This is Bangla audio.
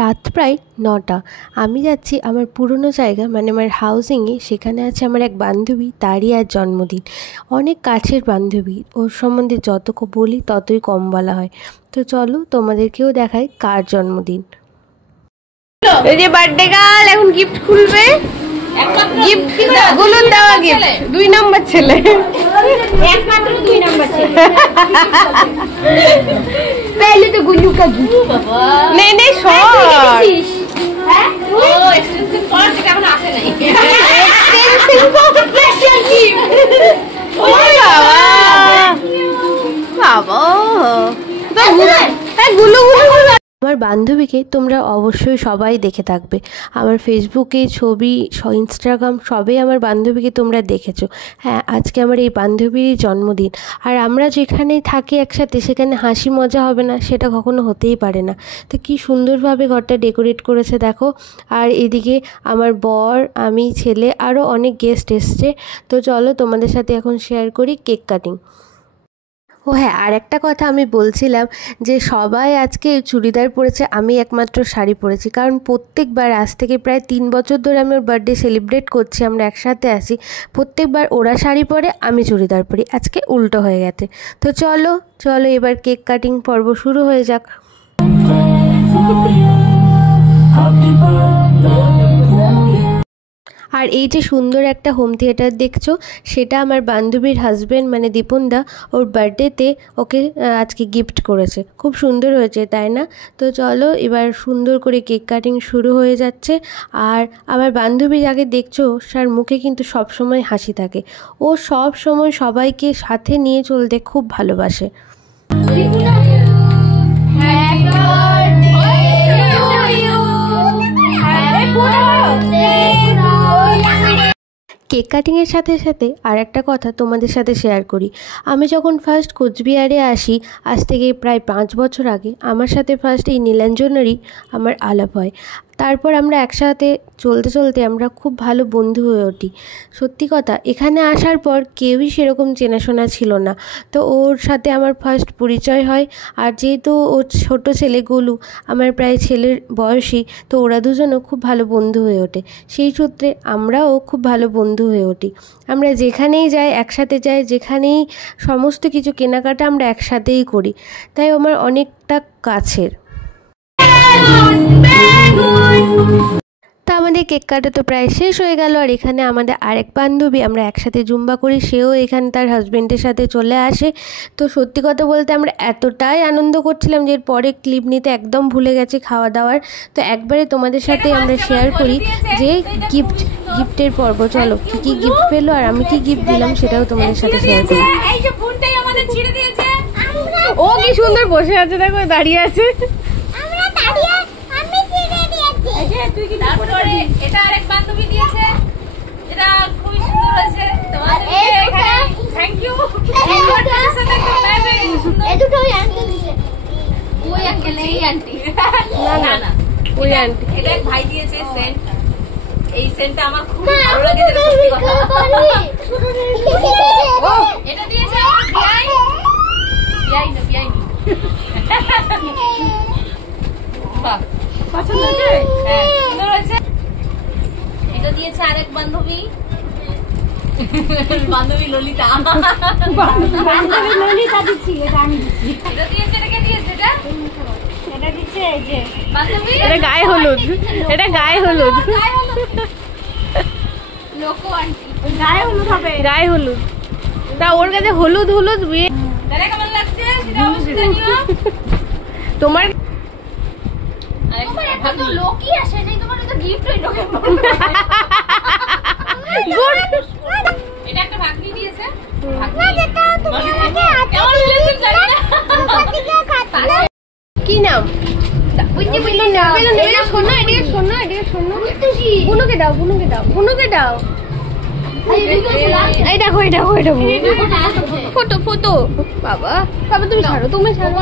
রাত প্রায় ৯টা। আমি যাচ্ছি আমার পুরনো জায়গা মানে আমার হাউজিংয়ে। সেখানে আছে আমার এক বান্ধবী, তারই আজ জন্মদিন। অনেক কাছের বান্ধবী, ওর সম্বন্ধে যত বলি ততই কম বলা হয়। তো চলো তোমাদেরকেও দেখাই কার জন্মদিন। এই যে বার্থডে গার্ল এখন গিফট খুলবে। গিফট গুলো দেওয়া গিফট 2 নম্বর ছেলে, একমাত্র 2 নম্বর ছেলে। पहले तो गुल्लू का गिफ्ट नहीं नहीं शॉर्ट है ओ एक्सपेंसिव शॉर्ट से কেমন আসে নাই एक्सपेंसिव स्पेशल गिफ्ट ओ बाबा बाबा तो गुल्लू गुल्लू। আমার বান্ধবীকে তোমরা অবশ্যই সবাই দেখে থাকবে, আমার ফেসবুকে ছবি, ইনস্টাগ্রাম সবেই আমার বান্ধবীকে তোমরা দেখেছো। হ্যাঁ, আজকে আমার এই বান্ধবীরই জন্মদিন। আর আমরা যেখানে থাকি একসাথে সেখানে হাসি মজা হবে না সেটা কখনো হতেই পারে না। তো কী সুন্দরভাবে ঘরটা ডেকোরেট করেছে দেখো। আর এদিকে আমার বর, আমি, ছেলে, আরও অনেক গেস্ট এসছে। তো চলো তোমাদের সাথে এখন শেয়ার করি কেক কাটিং। ও হ্যাঁ, আর একটা কথা আমি বলছিলাম যে সবাই আজকে চুড়িদার পরেছে, আমি একমাত্র শাড়ি পরেছি। কারণ প্রত্যেকবার আজ থেকে প্রায় 3 বছর ধরে আমি ওর বার্থডে সেলিব্রেট করছি, আমরা একসাথে আসি। প্রত্যেকবার ওরা শাড়ি পরে, আমি চুড়িদার পরি। আজকে উল্টো হয়ে গেছে। তো চলো চলো এবার কেক কাটিং পর্ব শুরু হয়ে যাক। আর এই যে সুন্দর একটা হোম থিয়েটার দেখছো, সেটা আমার বান্ধবীর হাজব্যান্ড মানে দীপনদা ওর বার্থডেতে ওকে আজকে গিফট করেছে। খুব সুন্দর হয়েছে, তাই না? তো চলো এবার সুন্দর করে কেক কাটিং শুরু হয়ে যাচ্ছে। আর আমার বান্ধবী যাকে দেখছো, তার মুখে কিন্তু সব সময় হাসি থাকে। ও সব সময় সবাইকে সাথে নিয়ে চলতে খুব ভালোবাসে। কেক কাটিংয়ের সাথে সাথে আর একটা কথা তোমাদের সাথে শেয়ার করি। আমি যখন ফার্স্ট কোচবিহারে আসি, আজ থেকে প্রায় 5 বছর আগে, আমার সাথে ফার্স্ট এই নীলাঞ্জনেরই আমার আলাপ হয়। তারপর আমরা একসাথে চলতে চলতে আমরা খুব ভালো বন্ধু হয়ে উঠি। সত্যি কথা, এখানে আসার পর কেউই সেরকম চেনাশোনা ছিল না। তো ওর সাথে আমার ফার্স্ট পরিচয় হয়। আর যেহেতু ওর ছোট ছেলে গোলু আমার প্রায় ছেলের বয়সী, তো ওরা দুজনও খুব ভালো বন্ধু হয়ে ওঠে। সেই সূত্রে আমরাও খুব ভালো বন্ধু হয়ে উঠি। আমরা যেখানেই যাই একসাথে যাই, যেখানেই সমস্ত কিছু কেনাকাটা আমরা একসাথেই করি। তাই আমার অনেকটা কাছের। তা আমাদের কেক কাটা তো প্রায় শেষ হয়ে গেল। আর এখানে আমাদের আরেক বান্ধবী, আমরা একসাথে জুম্বা করি, সেও এখানে তার হাজব্যান্ডের সাথে চলে আসে। তো সত্যি কথা বলতে আমরা এতটাই আনন্দ করছিলাম যে পরে ক্লিপ নিতে একদম ভুলে গেছি খাওয়া দাওয়ার। তো একবারে তোমাদের সাথে আমরা শেয়ার করি যে গিফটের পর্ব। চলো কী কী গিফট পেলো আর আমি কি গিফট দিলাম সেটাও তোমাদের সাথে শেয়ার করি। ও কি সুন্দর বসে আছে, দেখো দাঁড়িয়ে আছে। তারপরে এটা আরেক বান্ধবী দিয়েছে, এটা খুবই সুন্দর হয়েছে। তোমাদেরকে থ্যাংক ইউ। এই দুটোই আন্টি দিয়েছে। ওই আঙ্কেল এই আন্টি, না না ওই আন্টি। এটা এক ভাই দিয়েছে সেন্ট। এই সেন্টটা আমার খুব ভালো লাগে, যেটা সত্যি কথা। ও এটা দিয়েছে আমার বিয়াই না বাহ, পছন্দ হয়েছে? হ্যাঁ সুন্দর হয়েছে। এটা দিয়েছে আরেক বান্ধবী, বান্ধবী ললিতা। বান্ধবী ললিতা দিচ্ছি, এটা আমি দিচ্ছি। এটা দিয়েছে, এটা কে দিয়েছে? এটা দিচ্ছে এই যে বান্ধবী। এটা গায়ে হলুদ, এটা গায়ে হলুদ। লোকো আন্টি গায়ে হলুদ হবে, গায়ে হলুদ। তা ওর কাছে হলুদ হলুদ বিয়ে। তাহলে কেমন লাগছে সেটা অবশ্যই জানিও। তোমার এত লোকই আসে নাই, তোমার তো গিফট হই লোকে। এটা একটা ভাগ্নি দিয়েছে। কি নাম? বুনুকে দাও, বুনুকে দাও, বুনুকে দাও। এই দেখো, এটা ফটো ফটো। বাবা বাবা তুমি ছাড়ো, তুমি ছাড়ো।